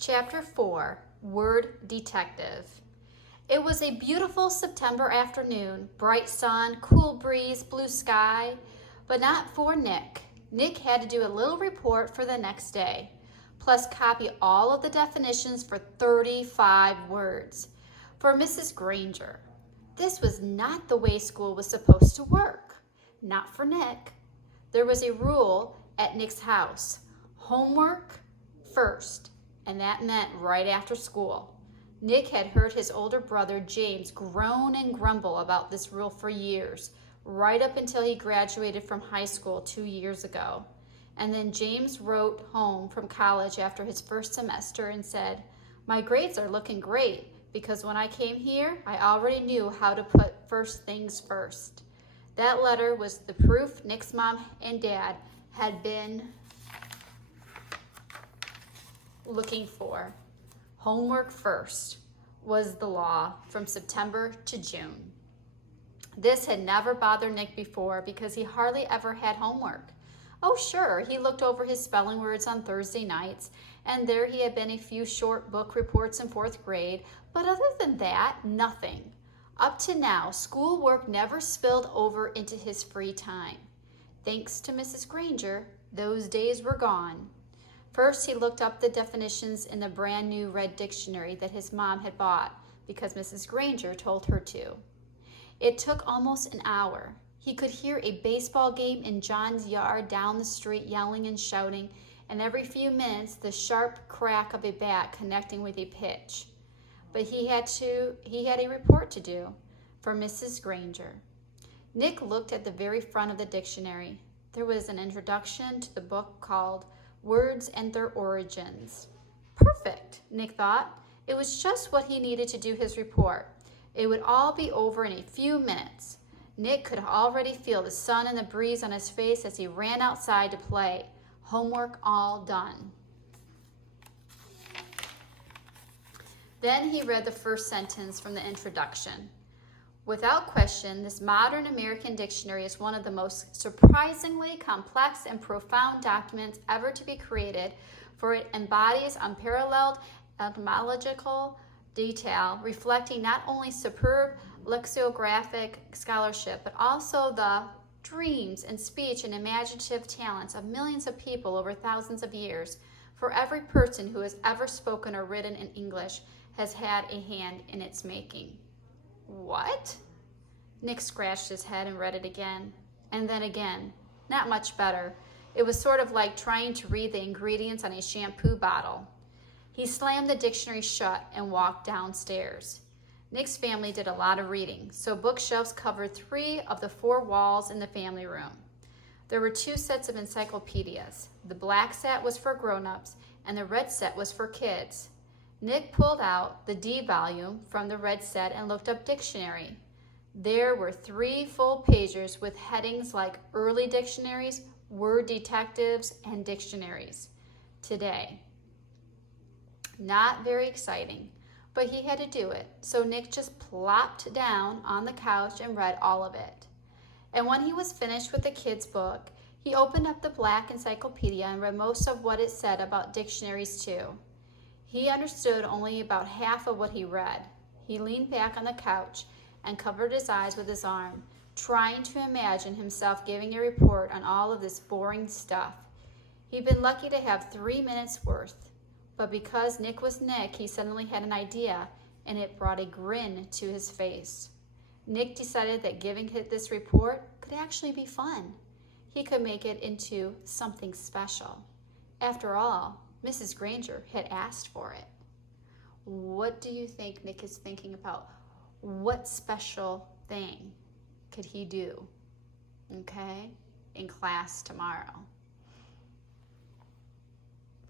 Chapter 4, Word Detective. It was a beautiful September afternoon, bright sun, cool breeze, blue sky, but not for Nick. Nick had to do a little report for the next day, plus copy all of the definitions for 35 words for Mrs. Granger. This was not the way school was supposed to work. Not for Nick. There was a rule at Nick's house: homework first, and that meant right after school. Nick had heard his older brother James groan and grumble about this rule for years, right up until he graduated from high school 2 years ago. And then James wrote home from college after his first semester and said, "My grades are looking great because when I came here, I already knew how to put first things first." That letter was the proof Nick's mom and dad had been looking for. Homework first was the law from September to June. This had never bothered Nick before because he hardly ever had homework. Oh sure, he looked over his spelling words on Thursday nights, and there he had been a few short book reports in 4th grade, but other than that, nothing. Up to now, schoolwork never spilled over into his free time. Thanks to Mrs. Granger, those days were gone. First, he looked up the definitions in the brand new red dictionary that his mom had bought because Mrs. Granger told her to. It took almost an hour. He could hear a baseball game in John's yard down the street yelling and shouting, and every few minutes the sharp crack of a bat connecting with a pitch. But he had a report to do for Mrs. Granger. Nick looked at the very front of the dictionary. There was an introduction to the book called Words and Their Origins. Perfect, Nick thought. It was just what he needed to do his report. It would all be over in a few minutes. Nick could already feel the sun and the breeze on his face as he ran outside to play. Homework all done. Then he read the first sentence from the introduction. Without question, this modern American dictionary is one of the most surprisingly complex and profound documents ever to be created, for it embodies unparalleled etymological detail, reflecting not only superb lexicographic scholarship, but also the dreams and speech and imaginative talents of millions of people over thousands of years. For every person who has ever spoken or written in English has had a hand in its making. What? Nick scratched his head and read it again, and then again. Not much better. It was sort of like trying to read the ingredients on a shampoo bottle. He slammed the dictionary shut and walked downstairs. Nick's family did a lot of reading, so bookshelves covered 3 of the 4 walls in the family room. There were 2 sets of encyclopedias. The black set was for grown-ups, and the red set was for kids. Nick pulled out the D volume from the red set and looked up dictionary. There were 3 full pages with headings like early dictionaries, word detectives, and dictionaries. Today. Not very exciting, but he had to do it, so Nick just plopped down on the couch and read all of it. And when he was finished with the kid's book, he opened up the black encyclopedia and read most of what it said about dictionaries too. He understood only about half of what he read. He leaned back on the couch and covered his eyes with his arm, trying to imagine himself giving a report on all of this boring stuff. He'd been lucky to have 3 minutes worth, but because Nick was Nick, he suddenly had an idea, and it brought a grin to his face. Nick decided that giving this report could actually be fun. He could make it into something special. After all, Mrs. Granger had asked for it. What do you think Nick is thinking about? What special thing could he do, okay, in class tomorrow?